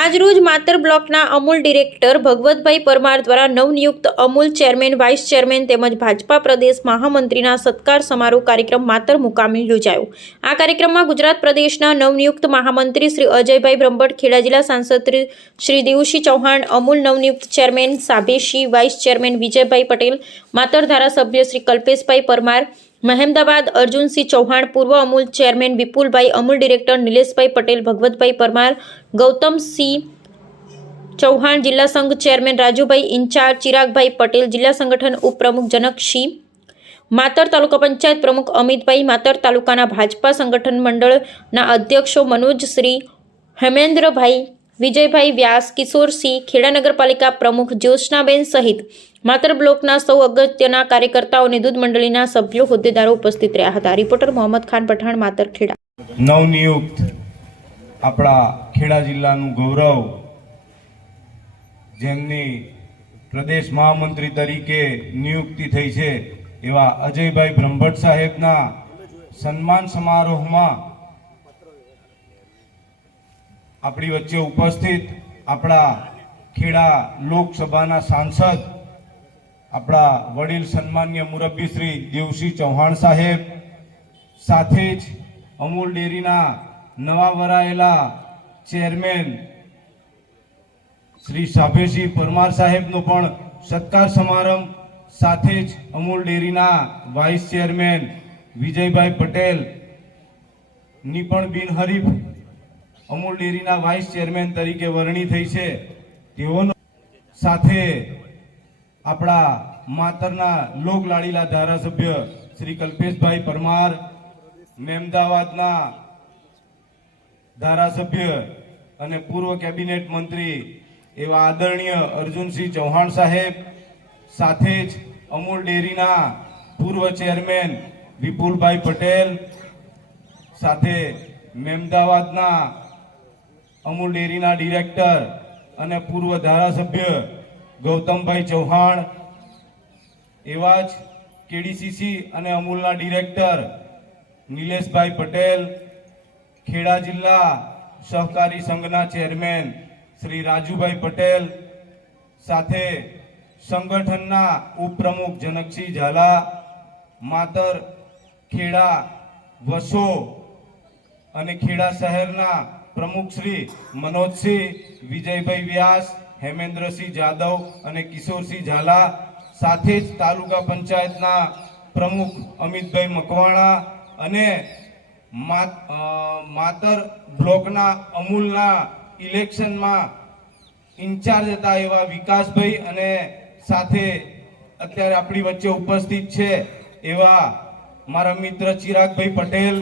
આજરોજ માતર બ્લોકના અમૂલ ડિરેક્ટર ભગવતભાઈ પરમાર દ્વારા નવનિયુક્ત અમૂલ ચેરમેન, વાઇસ ચેરમેન તેમજ ભાજપા પ્રદેશ મહામંત્રીના સત્કાર સમારોહ કાર્યક્રમ માતર મુકામે યોજાયો. આ કાર્યક્રમમાં ગુજરાત પ્રદેશના નવનિયુક્ત મહામંત્રી શ્રી અજયભાઈ બ્રહ્મભટ્ટ, ખેડા જિલ્લા સાંસદ શ્રી દેવુસિંહ ચૌહાણ, અમૂલ નવનિયુક્ત chairman સાભેશી, vice chairman Vijaybhai Patel, Matar ધારાસભ્ય શ્રી કલ્પેશભાઈ પરમાર મહેમદાબાદ અર્જુનસિંહ ચૌહાણ પૂર્વ અમૂલ ચેરમેન વિપુલભાઈ અમૂલ, ડિરેક્ટર નિલેશભાઈ પટેલ, ભગવતભાઈ પરમાર ગૌતમસિંહ ચૌહાણ જિલ્લા સંઘ ચેરમેન રાજુભાઈ ઇન્ચાર્જ, ચિરાગભાઈ પટેલ જિલ્લા સંગઠન ઉપપ્રમુખ જનકસિંહ માતર તાલુકા પંચાયત પ્રમુખ અમિતભાઈ માતર તાલુકાના ભાજપા સંગઠન મંડળના અધ્યક્ષો મનોજશ્રી હેમેન્દ્રભાઈ વિજયભાઈ વ્યાસ કિશોરસિંહ ખેડા નગરપાલિકા પ્રમુખ જ્યોત્સનાબેન સહિત માતર બ્લોકના સૌ અગત્યના કાર્યકર્તાઓ અને દૂધ મંડળીના સભ્યો, હોદ્દેદારો ઉપસ્થિત રહ્યા હતા. રિપોર્ટર મોહમ્મદ ખાન પઠાણ, માતર ખેડા. નવનિયુક્ત આપણા ખેડા જિલ્લાનું ગૌરવ, જેમની પ્રદેશ મહામંત્રી તરીકે નિયુક્તિ થઈ છે એવા અજયભાઈ બ્રહ્મભટ્ટ સાહેબના સન્માન સમારોહમાં આપણી વચ્ચે ઉપસ્થિત આપણા ખેડા લોકસભાના સાંસદ, આપણા વડીલ સન્માન્ય મુરબ્બી શ્રી દેવસિંહ ચૌહાણ સાહેબ, સાથે જ અમૂલ ડેરીના નવા વરાયેલા ચેરમેન શ્રી સાભેસિંહ પરમાર સાહેબનો પણ સત્કાર સમારંભ, સાથે જ અમૂલ ડેરીના વાઇસ ચેરમેન વિજયભાઈ પટેલની પણ બિનહરીફ અમૂલ ડેરીના વાઇસ ચેરમેન તરીકે વરણી થઈ છે. તેઓનો સાથે આપણા માતરના લોકલાડીલા ધારાસભ્ય શ્રી કલ્પેશભાઈ પરમાર, મેમદાવાદના ધારાસભ્ય અને પૂર્વ કેબિનેટ મંત્રી એવા આદરણીય અર્જુનસિંહ ચૌહાણ સાહેબ, સાથે જ અમૂલ ડેરીના પૂર્વ ચેરમેન વિપુલભાઈ પટેલ, સાથે મહેમદાવાદના અમૂલ ડેરીના ડિરેક્ટર અને પૂર્વ ધારાસભ્ય ગૌતમભાઈ ચૌહાણ, એવા જ કેડીસીસી અને અમૂલના ડિરેક્ટર નિલેશભાઈ પટેલ, ખેડા જિલ્લા સહકારી સંઘના ચેરમેન શ્રી રાજુભાઈ પટેલ, સાથે સંગઠનના ઉપપ્રમુખ જનકસિંહ ઝાલા, માતર ખેડા વસો અને ખેડા શહેરના પ્રમુખ શ્રી મનોજસિંહ, વિજયભાઈ વ્યાસ, હેમેન્દ્રસિંહ જાદવ અને કિશોરસિંહ ઝાલા સાથે જ તાલુકા પંચાયતના પ્રમુખ અમિતભાઈ મકવાણા અને માતર બ્લોકના અમૂલના ઇલેક્શનમાં ઇન્ચાર્જ હતા એવા વિકાસભાઈ અને સાથે અત્યારે આપણી વચ્ચે ઉપસ્થિત છે એવા મારા મિત્ર ચિરાગભાઈ પટેલ